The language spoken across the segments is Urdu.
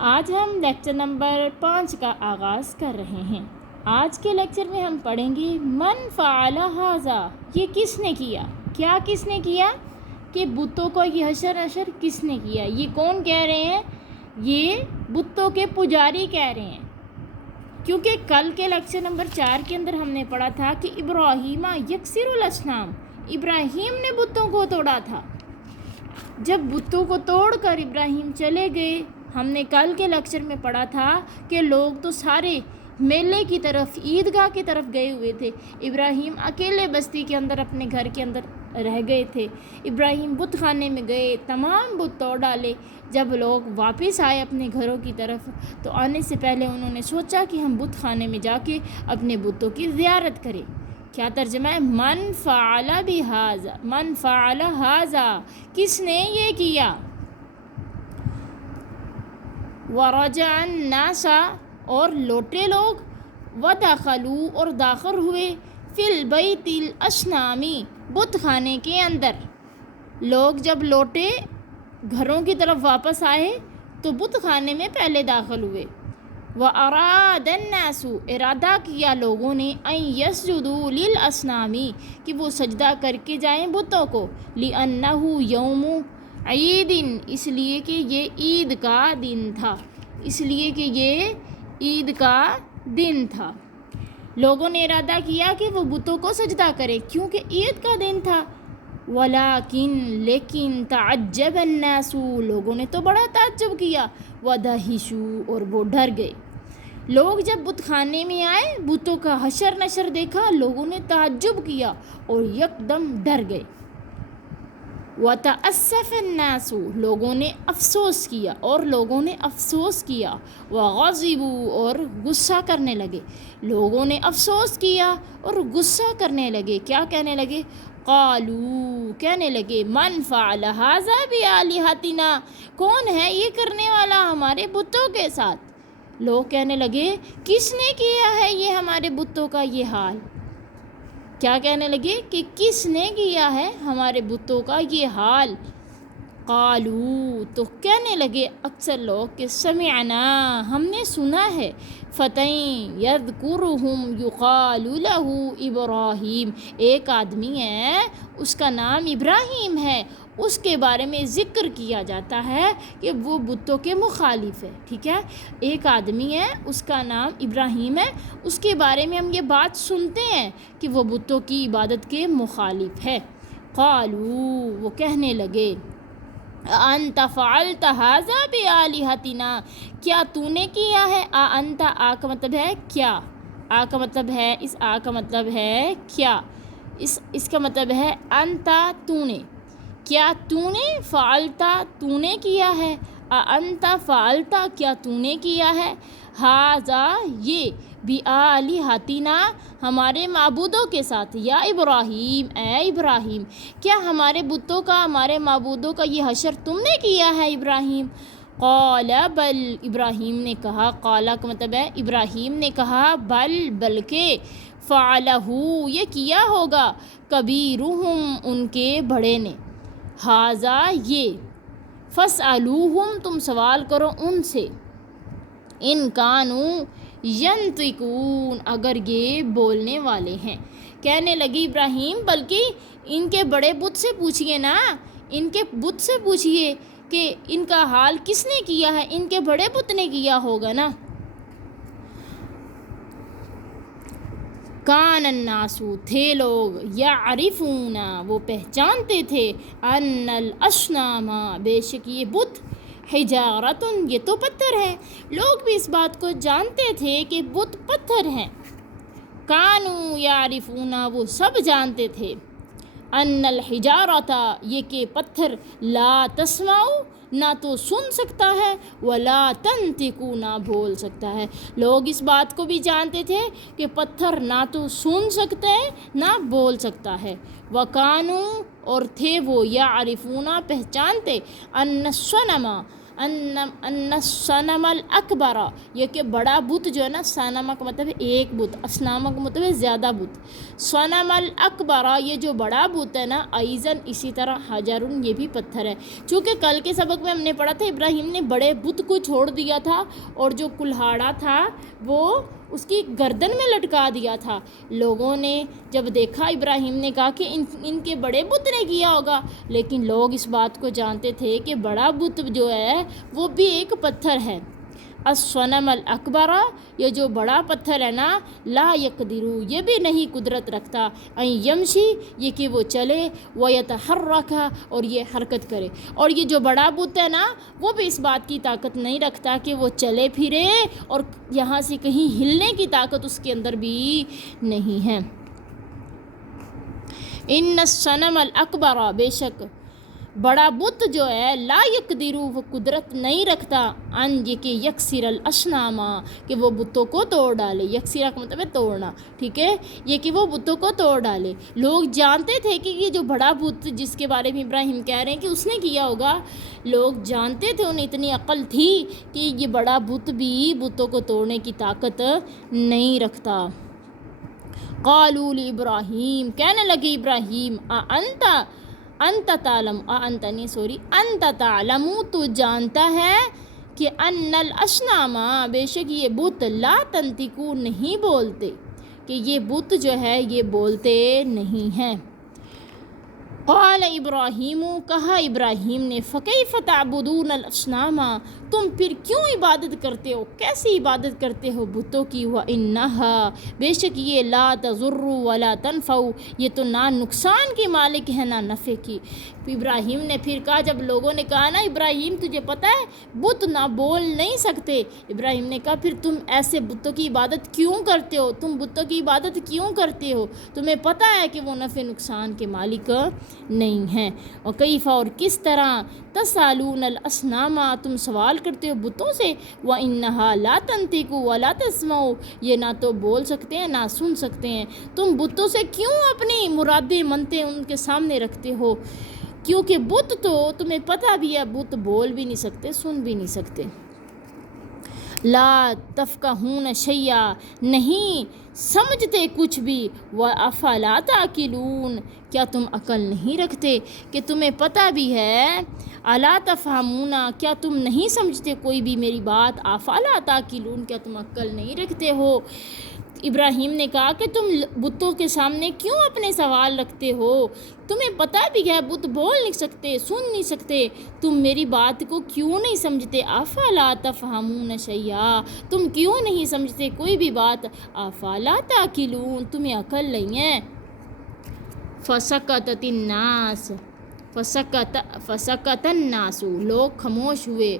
آج ہم لیکچر نمبر 5 کا آغاز کر رہے ہیں۔ آج کے لیکچر میں ہم پڑھیں گے من فعل ھذا، یہ کس نے کیا، کیا کس نے کیا کہ بتوں کو یہ حشر نشر کس نے کیا۔ یہ کون کہہ رہے ہیں؟ یہ بتوں کے پجاری کہہ رہے ہیں، کیونکہ کل کے لیکچر نمبر 4 کے اندر ہم نے پڑھا تھا کہ ابراہیم یکسر الاصنام، ابراہیم نے بتوں کو توڑا تھا۔ جب بتوں کو توڑ کر ابراہیم چلے گئے، ہم نے کل کے لیکچر میں پڑھا تھا کہ لوگ تو سارے میلے کی طرف، عیدگاہ کی طرف گئے ہوئے تھے، ابراہیم اکیلے بستی کے اندر اپنے گھر کے اندر رہ گئے تھے۔ ابراہیم بت خانے میں گئے، تمام بت توڑ ڈالے۔ جب لوگ واپس آئے اپنے گھروں کی طرف تو آنے سے پہلے انہوں نے سوچا کہ ہم بت خانے میں جا کے اپنے بتوں کی زیارت کریں۔ کیا ترجمہ ہے؟ من فعل بھذا، من فعل ھذا، کس نے یہ کیا۔ ورجع الناس، اور لوٹے لوگ، ودخلوا، اور داخل ہوئے، فی البیت الاصنامی، بت خانے کے اندر۔ لوگ جب لوٹے، گھروں کی طرف واپس آئے تو بت خانے میں پہلے داخل ہوئے۔ وَأَرَادَ النَّاسُ، ارادہ کیا لوگوں نے، أَن يَسْجُدُوا لِلْأَصْنَامِ، کہ وہ سجدہ کر کے جائیں بتوں کو، لِأَنَّهُ يَوْمُ عید، اس لیے کہ یہ عید کا دن تھا، اس لیے کہ یہ عید کا دن تھا۔ لوگوں نے ارادہ کیا کہ وہ بتوں کو سجدہ کرے کیونکہ عید کا دن تھا۔ ولیکن، لیکن، تعجب الناس، لوگوں نے تو بڑا تعجب کیا، ودہشوا، اور وہ ڈر گئے۔ لوگ جب بت خانے میں آئے، بتوں کا حشر نشر دیکھا، لوگوں نے تعجب کیا اور یکدم ڈر گئے۔ وَتَأَسَّفَ النَّاسُ، لوگوں نے افسوس کیا، اور لوگوں نے افسوس کیا۔ وَغَضِبُوا، اور غصہ کرنے لگے۔ لوگوں نے افسوس کیا اور غصہ کرنے لگے۔ کیا کہنے لگے؟ قالوا، کہنے لگے، من فعل ھذا بآلہتنا، کون ہے یہ کرنے والا ہمارے بتوں کے ساتھ۔ لوگ کہنے لگے، کس نے کیا ہے یہ ہمارے بتوں کا یہ حال۔ کیا کہنے لگے کہ کس نے کیا ہے ہمارے بتوں کا یہ حال۔ قالوا، تو کہنے لگے اکثر لوگ کہ سمعنا، ہم نے سنا ہے، فتى یذکرہم یقال لہ ابراہیم، ایک آدمی ہے، اس کا نام ابراہیم ہے، اس کے بارے میں ذکر کیا جاتا ہے کہ وہ بتوں کے مخالف ہے۔ ٹھیک ہے، ایک آدمی ہے، اس کا نام ابراہیم ہے، اس کے بارے میں ہم یہ بات سنتے ہیں کہ وہ بتوں کی عبادت کے مخالف ہے۔ قالوا، وہ کہنے لگے، انت فعلت ھذا بآلہتنا، کیا تو نے کیا ہے۔ انت، آ کا مطلب ہے کیا، آ کا مطلب ہے، اس آ کا مطلب ہے کیا، اس کا مطلب ہے انت، تو نے، کیا تو نے، فعلتا، تو نے کیا ہے، انت فعلتا، کیا تو نے کیا ہے، ھذا، یہ، بآلہتنا، ہمارے معبودوں کے ساتھ، یا ابراہیم، اے ابراہیم، کیا ہمارے بتوں کا، ہمارے معبودوں کا یہ حشر تم نے کیا ہے ابراہیم۔ قال بل، ابراہیم نے کہا، قال کا مطلب ہے ابراہیم نے کہا، بل، بلکہ، فعلہ، یہ کیا ہوگا، کبیرہم، ان کے بڑے نے، ھذا، یہ، فاسألوہم، تم سوال کرو ان سے، ان کانوا ینطقون، اگر یہ بولنے والے ہیں۔ کہنے لگی ابراہیم، بلکہ ان کے بڑے بت سے پوچھئے نا، ان کے بت سے پوچھئے کہ ان کا حال کس نے کیا ہے، ان کے بڑے بت نے کیا ہوگا نا۔ کان الناس، تھے لوگ، یعرفون، وہ پہچانتے تھے، ان الاصنام، بے شک یہ بت، حجارۃ، یہ تو پتھر ہیں، لوگ بھی اس بات کو جانتے تھے کہ بت پتھر ہیں۔ کانوا یعرفون، وہ سب جانتے تھے، ان الحجارۃ، یہ کہ پتھر، لا تسمع، نہ تو سن سکتا ہے، ولا تنطق، نہ بول سکتا ہے۔ لوگ اس بات کو بھی جانتے تھے کہ پتھر نہ تو سن سکتا ہے نہ بول سکتا ہے۔ وکانوا، اور تھے وہ، یعرفون، پہچانتے، ان الصنم، ان الصنم الاکبر، یہ کہ بڑا بت جو ہے نا، صنم کا مطلب ہے ایک بت، اصنام کا مطلب ہے زیادہ بت، صنم الاکبر یہ جو بڑا بت ہے نا، ایزن اسی طرح حجر یہ بھی پتھر ہے۔ چونکہ کل کے سبق میں ہم نے پڑھا تھا ابراہیم نے بڑے بت کو چھوڑ دیا تھا اور جو کلہاڑا تھا وہ اس کی گردن میں لٹکا دیا تھا۔ لوگوں نے جب دیکھا، ابراہیم نے کہا کہ ان کے بڑے بت نے کیا ہوگا، لیکن لوگ اس بات کو جانتے تھے کہ بڑا بت جو ہے وہ بھی ایک پتھر ہے۔ الصنم الاکبر یہ جو بڑا پتھر ہے نا، لا یقدرو یہ بھی نہیں قدرت رکھتا، ان یمشی یہ کہ وہ چلے، ویتحرک اور یہ حرکت کرے، اور یہ جو بڑا بت ہے نا وہ بھی اس بات کی طاقت نہیں رکھتا کہ وہ چلے پھرے، اور یہاں سے کہیں ہلنے کی طاقت اس کے اندر بھی نہیں ہے۔ ان الصنم الاکبر بے شک بڑا بت جو ہے، لا یقدرو وہ قدرت نہیں رکھتا، ان یہ کہ یکسر الاصنام کہ وہ بتوں کو توڑ ڈالے، یکسرہ کا مطلب ہے توڑنا، ٹھیک ہے، یہ کہ وہ بتوں کو توڑ ڈالے۔ لوگ جانتے تھے کہ یہ جو بڑا بت جس کے بارے میں ابراہیم کہہ رہے ہیں کہ اس نے کیا ہوگا، لوگ جانتے تھے، انہیں اتنی عقل تھی کہ یہ بڑا بت بھی بتوں کو توڑنے کی طاقت نہیں رکھتا۔ قالوا لابراہیم کہنے لگے ابراہیم انت تعلم تو جانتا ہے کہ ان الاصنام بے شک یہ بت لا تنطقو نہیں بولتے، کہ یہ بت جو ہے یہ بولتے نہیں ہیں۔ قال ابراہیم کہا ابراہیم نے فکیف تعبدون الاصنام تم پھر کیوں عبادت کرتے ہو، کیسی عبادت کرتے ہو بتوں کی، وَإِنَّهَا بے شک یہ لا تضر ولا تنفع یہ تو نہ نقصان کی مالک ہے نہ نفع کی۔ ابراہیم نے پھر کہا، جب لوگوں نے کہا نا ابراہیم تجھے پتہ ہے بت نہ بول نہیں سکتے، ابراہیم نے کہا پھر تم ایسے بتوں کی عبادت کیوں کرتے ہو، تم بتوں کی عبادت کیوں کرتے ہو، تمہیں پتہ ہے کہ وہ نفع نقصان کے مالک نہیں ہیں۔ اور کیف اور کس طرح تسالون الاصنام تم سوال کرتے ہو بتوں سے، وَإِنَّهَا لَا تَنطِقُ وَلَا تَسْمَعُ یہ نہ تو بول سکتے ہیں نہ سن سکتے ہیں، تم بتوں سے کیوں اپنی مرادیں منتے ان کے سامنے رکھتے ہو، کیونکہ بت تو تمہیں پتہ بھی ہے بت بول بھی نہیں سکتے سن بھی نہیں سکتے۔ لا تفقہون شیئا نہیں سمجھتے کچھ بھی، وَأَفَلَا تَعْقِلُونَ کیا تم عقل نہیں رکھتے، کہ تمہیں پتہ بھی ہے، الا تفہمون کیا تم نہیں سمجھتے کوئی بھی میری بات، افلا تعقلون کیا تم عقل نہیں رکھتے ہو۔ ابراہیم نے کہا کہ تم بتوں کے سامنے کیوں اپنے سوال رکھتے ہو، تمہیں پتہ بھی ہے بت بول نہیں سکتے سن نہیں سکتے، تم میری بات کو کیوں نہیں سمجھتے، افلا تفہمون شیئا تم کیوں نہیں سمجھتے کوئی بھی بات، افلا تعقلون تمہیں عقل نہیں ہے۔ فسکت الناس لوگ خاموش ہوئے،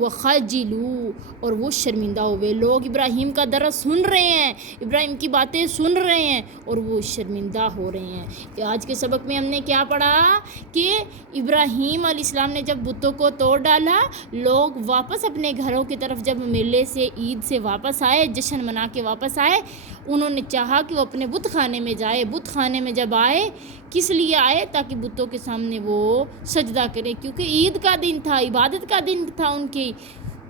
وخجلوا اور وہ شرمندہ ہوئے، لوگ ابراہیم کا درس سن رہے ہیں، ابراہیم کی باتیں سن رہے ہیں اور وہ شرمندہ ہو رہے ہیں۔ آج کے سبق میں ہم نے کیا پڑھا کہ ابراہیم علیہ السلام نے جب بتوں کو توڑ ڈالا، لوگ واپس اپنے گھروں کی طرف جب میلے سے عید سے واپس آئے، جشن منا کے واپس آئے، انہوں نے چاہا کہ وہ اپنے بت خانے میں جائے، بت خانے میں جب آئے کس لیے آئے، تاکہ بتوں کے سامنے وہ سجدہ کرے، کیونکہ عید کا دن تھا، عبادت کا دن تھا ان کی۔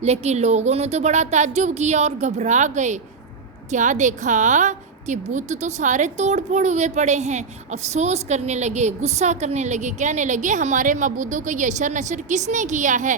لیکن لوگوں نے تو بڑا تعجب کیا اور گھبرا گئے، کیا دیکھا کہ بت تو سارے توڑ پھوڑ ہوئے پڑے ہیں، افسوس کرنے لگے، غصہ کرنے لگے، کہنے لگے ہمارے معبودوں کا یہ اشر نشر کس نے کیا ہے۔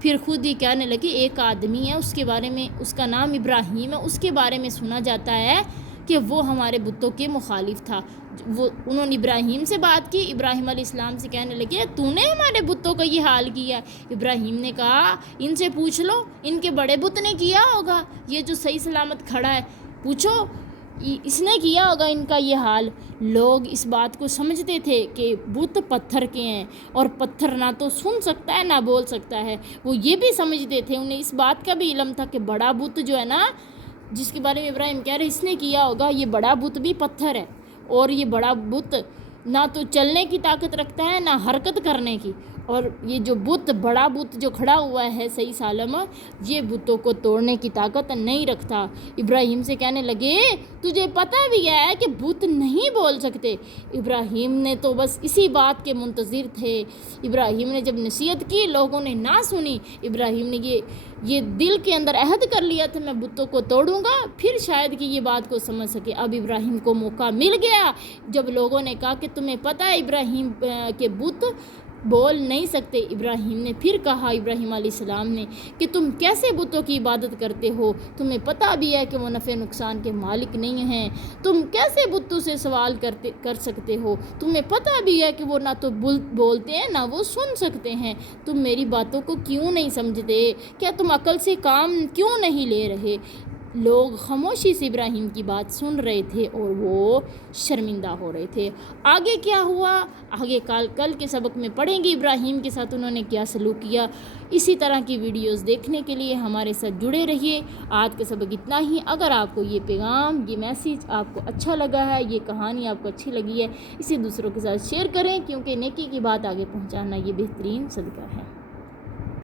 پھر خود ہی کہنے لگے ایک آدمی ہے، اس کے بارے میں، اس کا نام ابراہیم ہے، اس کے بارے میں سنا جاتا ہے کہ وہ ہمارے بتوں کے مخالف تھا۔ انہوں نے ابراہیم سے بات کی، ابراہیم علیہ السلام سے کہنے لگے تو نے ہمارے بتوں کا یہ حال کیا۔ ابراہیم نے کہا ان سے پوچھ لو، ان کے بڑے بت نے کیا ہوگا، یہ جو صحیح سلامت کھڑا ہے پوچھو اس نے کیا ہوگا ان کا یہ حال۔ لوگ اس بات کو سمجھتے تھے کہ بت پتھر کے ہیں اور پتھر نہ تو سن سکتا ہے نہ بول سکتا ہے، وہ یہ بھی سمجھتے تھے، انہیں اس بات کا بھی علم تھا کہ بڑا بت جو ہے نا جس کے بارے میں ابراہیم کہہ رہے اس نے کیا ہوگا، یہ بڑا بت بھی پتھر ہے، اور یہ بڑا بت نہ تو چلنے کی طاقت رکھتا ہے نہ حرکت کرنے کی، اور یہ جو بت بڑا بت جو کھڑا ہوا ہے صحیح سالم، یہ بتوں کو توڑنے کی طاقت نہیں رکھتا۔ ابراہیم سے کہنے لگے تجھے پتہ بھی ہے کہ بت نہیں بول سکتے۔ ابراہیم نے تو بس اسی بات کے منتظر تھے۔ ابراہیم نے جب نصیحت کی لوگوں نے نہ سنی۔ ابراہیم نے یہ دل کے اندر عہد کر لیا تھا میں بتوں کو توڑوں گا، پھر شاید کہ یہ بات کو سمجھ سکے۔ اب ابراہیم کو موقع مل گیا جب لوگوں نے کہا کہ تمہیں پتہ ہے ابراہیم کے بت بول نہیں سکتے۔ ابراہیم نے پھر کہا، ابراہیم علیہ السلام نے، کہ تم کیسے بتوں کی عبادت کرتے ہو؟ تمہیں پتہ بھی ہے کہ وہ نفع نقصان کے مالک نہیں ہیں۔ تم کیسے بتوں سے سوال کر سکتے ہو؟ تمہیں پتہ بھی ہے کہ وہ نہ تو بولتے ہیں نہ وہ سن سکتے ہیں۔ تم میری باتوں کو کیوں نہیں سمجھتے؟ کیا تم عقل سے کام کیوں نہیں لے رہے؟ لوگ خاموشی سے ابراہیم کی بات سن رہے تھے اور وہ شرمندہ ہو رہے تھے۔ آگے کیا ہوا؟ آگے کل کے سبق میں پڑھیں گے ابراہیم کے ساتھ انہوں نے کیا سلوک کیا۔ اسی طرح کی ویڈیوز دیکھنے کے لیے ہمارے ساتھ جڑے رہیے۔ آج کا سبق اتنا ہی۔ اگر آپ کو یہ پیغام، یہ میسیج آپ کو اچھا لگا ہے، یہ کہانی آپ کو اچھی لگی ہے، اسے دوسروں کے ساتھ شیئر کریں، کیونکہ نیکی کی بات آگے پہنچانا یہ بہترین صدقہ ہے۔